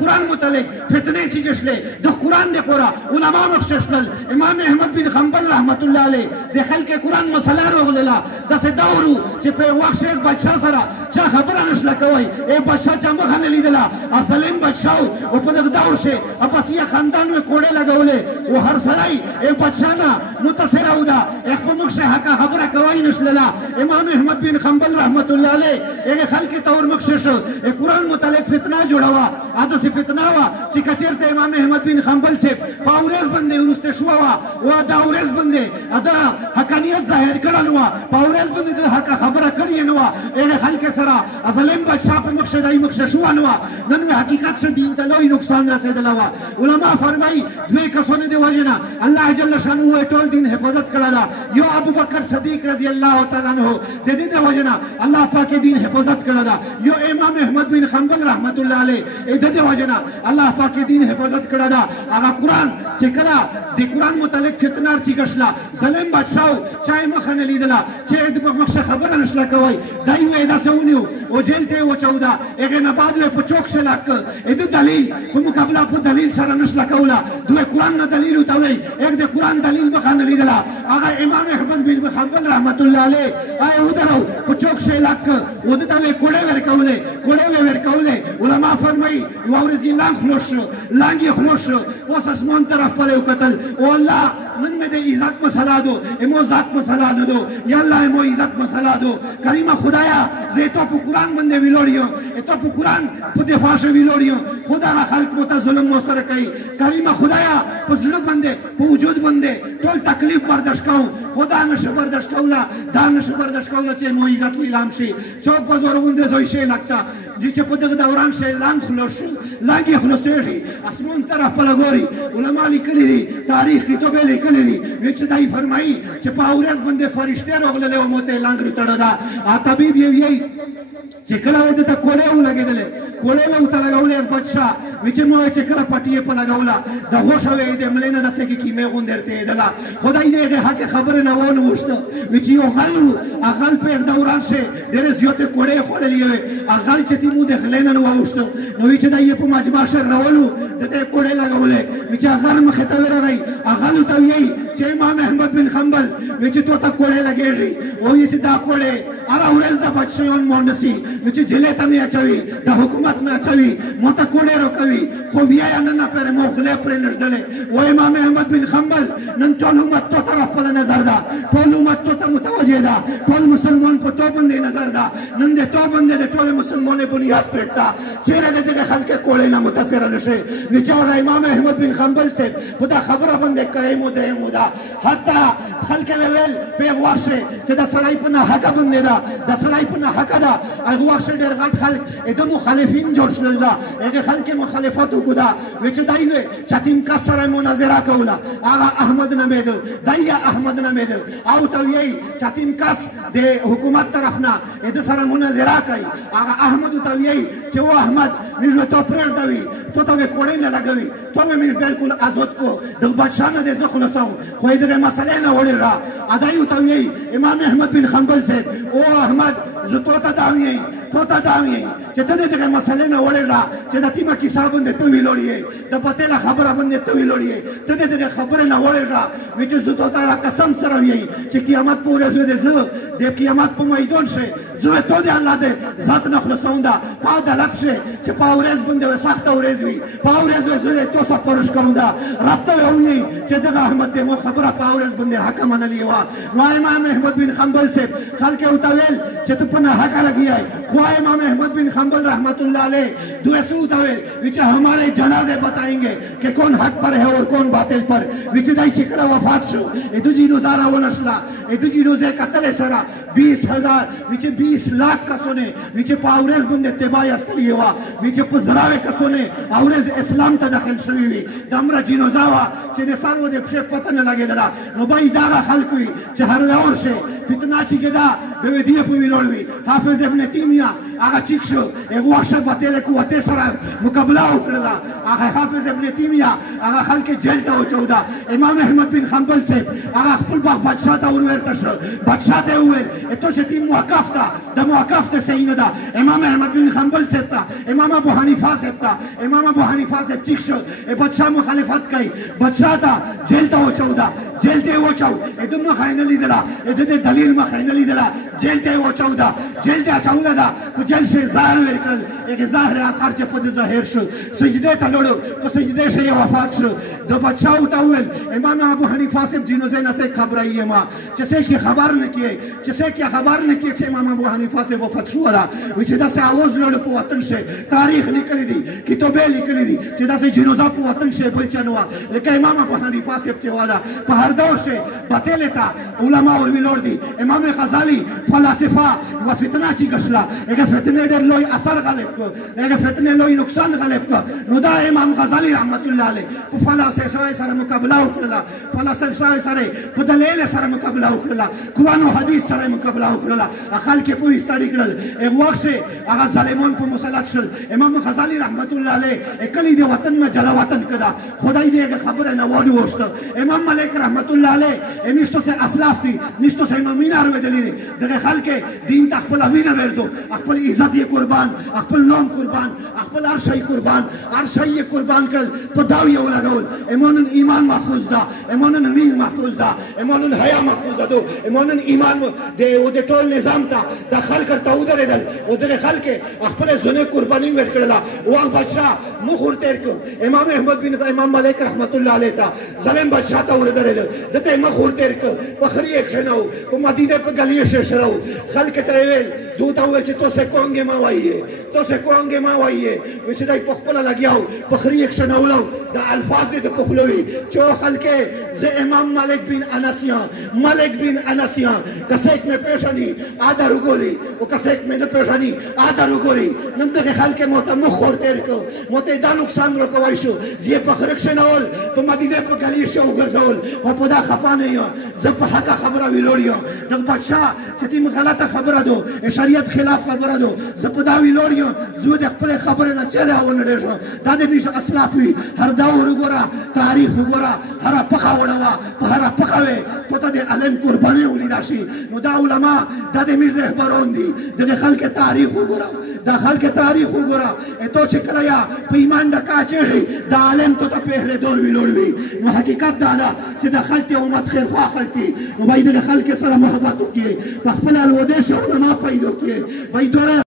قرآن متعلق فتنه چې جشله د قرآن د پورا علما مخششل امام احمد بن حنبل رحمت الله علیه د خلک قرآن مسله راغله د دورو چې په وخت شیخ بادشاہ سره چا خبره نشله کوي ای بادشاہ چا مخ نه لیدله اصلین بادشاہ او په دغه دور شه اباسیه خاندان و کوړه لګولې او هر سړی ای بادشاہ نه متصر او دا خپل مخ شه حق خبره کوي نشله امام احمد بن حنبل رحمت الله علیه هغه خلک تور مخشش قرآن متعلق فتنه جوړوا اته سی فتنه وا چې کچیرته امام احمد بن حنبل سے پاورز باندې ورسته شو وا او دا اورز باندې ادا حقانیت ظاهر کړل وا پاورز باندې د حق خبره کړی نو هغه خلک سره ازلم بادشاہ په مخ شدای مخ شو نو نن حقیقت شه دین ته لوی نقصان رسیدل وا علما فرمای دوی کسونه دی وجنه الله جل شانه ټول دین حفاظت کړل یو ابو بکر صدیق رضی الله تعالی عنہ د دې د وجنه الله پاک دین حفاظت کړل یو امام احمد بن حنبل رحمت الله علیه د دې وجنه الله پاک دین حفاظت کړل هغه قرآن چې کړه د قرآن متعلق فتنار چې گشلا ظلم بادشاہ چای مخ نه لیدلا چې د مخ خبره نشله کوي دای وې دا سونیو او جیل ته و 14 هغه نه بعد په چوک شلاک د دلیل په مقابله په دلیل سره نشله کولا دوی قرآن نه دلیل وتوي یک د قرآن دلیل مخ نه لیدلا هغه امام احمد بن حنبل رحمت الله علیه آی ودرو په چوک شلاک ود ته کوړې ور کوله علما فرمای ورز لان خلوش لانګي خلوش اوس اسمان طرف پر وکتل او الله من میں دے عزت مسئلہ دو امو ذات مسئلہ نہ دو یا اللہ امو عزت مسئلہ دو کریمہ خدایا زیتو پو قرآن بندے ویلوڑیو اتو پو قرآن پو دفاع شو ویلوڑیو خدا خلق متا ظلم موسر کئی کریمہ خدایا پو ظلم بندے پو وجود بندے تول تکلیف برداشت کاؤ خدا نشو برداشت کاؤلا دا نشو برداشت کاؤلا چے مو عزت لیلام شی چوک بزرگون دے زوی شی لگتا جیچے پو دغ دوران شی لانگ خلوش لانگی خلوشی اسمان طرف پلا گوری علماء لکلی دی تاریخ کی تو بے لکلی دی ویچ دائی فرمائی چے پاورز بندے فرشتے روغلے و موتے لانگ رو تڑا طبیب یہی چې کله ود ته کوړې و لګېدلې کوړې و ته لګولې بادشاہ وچ مو چې کله پټیه په لګولا د هوښوي د ملینه دسه کې کیمه غوندرته دلا خدای دې حق خبره نه ونه وشته وچ یو غل په دوران شه ډېر زیاته کوړې خورلې اغل چې تیمو د غلینه نو وشته نو وچ دای په مجمع شر راولو د دې کوړې لګولې وچ اغل مخ ته ورغی اغل ته وی چې امام احمد بن حنبل وچ ته کوړې لګېږي او یې چې دا کوړې اره ورځ د بچیون مونسی وچ جله ته می اچوي د حکومت می اچوي مت کوړې روکوي خو بیا نن پر مغله پر نشدلې و امام احمد بن حنبل نن ټول امت ته طرف په نظر دا ټول امت ته متوجه دا ټول مسلمان په تو باندې نظر دا نن د تو باندې د ټول مسلمانې بنیاد پرتا چیرې د خلک کوړې نه متاثر نشي وچاره امام احمد بن حنبل سے خدا خبره باندې قائم و دائم دا حتی خلک ویل په واشه چې د سړی په نه حق باندې دا د سړی په نه حق دا هغه واشه ډېر غټ خلک د مخالفین جوړ شول دا هغه خلک مخالفت وکړه وچ دایوي چاتیم کا سره مناظره کوله هغه احمد نمید دایا احمد نمید او ته وی چاتیم کاس د حکومت طرف نه د سره مناظره کوي هغه احمد ته وی چې و احمد میجو ته پرېړ دوي تو ته کوړې نه لګوي تو مې بالکل آزاد کو د بادشاہ نه د خلاصو خو دې مسئله نه وړي را ادایو ته وی امام احمد بن حنبل سے او احمد زتو ته داوی تو ته داوی چې ته دغه مسئله نه وړي را چې د تیمه کتاب باندې ته ویلوړې د پته لا خبره باندې ته ویلوړې ته دغه خبره نه وړي را چې زتو ته قسم سره وی چې قیامت پورې زو دې زو د قیامت په میدان شه زو ته دې الله دې ذات نه خلاصون دا په عدالت شه چې په ورځ باندې سخت ورځ وي په ورځ زو تو سره پرش کوم دا رابطه ونی چې دغه احمد دې مو خبره په ورځ باندې حکم نه لیوا نو امام احمد بن حنبل سے خلک او تویل چې ته په نه حق لګیای خو امام احمد بن حنبل रहमत उल्लाह अलैह दुए सूतावे विच हमारे जनाजे बताएंगे कि कौन हक पर है और कौन बातिल पर विच दाई चिकरा वफात शो ए दुजी नुजारा वनशला ए दुजी रोजे कत्ल सरा 20,000 विच 20 लाख कसोने विच पावरेज बंदे तेबाय असली हुआ विच पजरावे कसोने औरेज इस्लाम ता दाखिल शवी वी दमरा जिनोजावा چې د سارو د پښه پته نه لګیدلا نو بای دا خلکوي چې هر لور شي فتنه چې کدا به دی په ویلوړوي حافظ ابن تیمیه هغه چیک شو هغه واشه باطل قوت سره مقابله وکړه هغه حافظ ابن تیمیه هغه خلک جیل ته وچودا امام احمد بن حنبل صاحب هغه خپل بادشاہ ته ورته شو بادشاہ ته وویل ته چې تیم موقف تا د موقف ته صحیح نه ده امام احمد بن حنبل صاحب ته امام ابو حنیفه صاحب ته امام ابو حنیفه صاحب چیک شو بادشاہ مخالفت کوي بادشاہ ته جیل ته وچودا جیل ته وچو د مخه نه لیدله د دلیل مخه نه لیدله جیل ته وچودا جیل ته اچوله دا په جیل شي ظاهر ورکړل هغه ظاهر اثر چې په ظاهر شو سجده ته لړو په سجده شي وفات شو د بادشاہ ته وویل امام ابو حنیفه صاحب جنازه نه څه خبرایي ما چې څه کی خبر نه کیه چې څه کی خبر نه کیه چې امام ابو حنیفه صاحب وفات شو دا و چې دا څه اواز لړ په وطن شي تاریخ لیکلی دي کتابه لیکلی دي چې دا څه جنازه په وطن شي بل چنوا لکه امام ابو حنیفه صاحب چې والا په هر دور شي باطل تا علما اور ویلور دي امام غزالی فلسفه و فتنه چې غشلا هغه فتنه ډېر لوی اثر غالب کو هغه فتنه لوی نقصان غالب کو نو دا امام غزالی رحمت الله علیه په فلسفه سره مقابله وکړه فلسفه سره په دلیل سره مقابله وکړه قرآن او حدیث سره مقابله وکړه خلک په استړی کړل هغه وخت هغه ظالمون په مسلط شل امام غزالی رحمت الله علیه کلی د وطن نه جلا وطن کړه خدای دې خبره نه وړي وشته امام مالک رحمت الله علیه نشته سه اسلاف دي نشته سه مینار ودلی دغه خلک دین خپل وینه ورته خپل عزت یې قربان خپل نام قربان خپل هر شی قربان هر شی یې قربان کړل په داو یو لګول ایمان ایمان محفوظ ده ایمان نمیز محفوظ ده ایمان حیا محفوظ ده ایمان ایمان د ټول نظام ته د خلک ته ودرېدل او دغه خلک خپل زونه قرباني ورکړل او هغه بادشاہ مخ ورته کړ امام احمد بن امام مالک رحمت الله علیه ته ظالم بادشاہ ته ورته دته مخ ورته کړ په خري اکشنو په مدینه په گلیه شرو خلک ته ویل دوته ویل چې تاسو کوانګه ما وایي تاسو کوانګه ما وایي چې دای په خپل لګیاو په خري اکشنو لو د الفاظ دې په خپلوي چې خلک زه امام مالک بن انسیان کسیک مې پېښني ادا وګوري او کسیک مې نه پېښني ادا وګوري نن دغه خلک موته مخ ورته کړ موته دا نقصان ورکوي شو زه په خري اکشنول په مدینه په گلیه شو ګرځول او په دا خفانه یو زه په حق خبره ویلوړیو د بادشاہ چې تیم غلطه خبره دو شریعت خلاف خبره دو زه په دا ویلوړیو زه د خپل خبره نه چره ونډه دا د بیش اسلافي هر دا وګوره تاریخ وګوره هر پخا وړوا په هر پخاوي پته د علم قرباني ولیدا شي نو دا علما د دې میر رهبرون دي د خلک تاریخ وګوره د خلک تاریخ وګوره اته چې کړیا په ایمان د کاچې د عالم ته په هر دور ویلوړوي نو حقیقت دا ده چې د خلک امت خیر خوا خلک نو باید د خلک سره محبت وکړي په خپل الوده شو نه پیدا کړي باید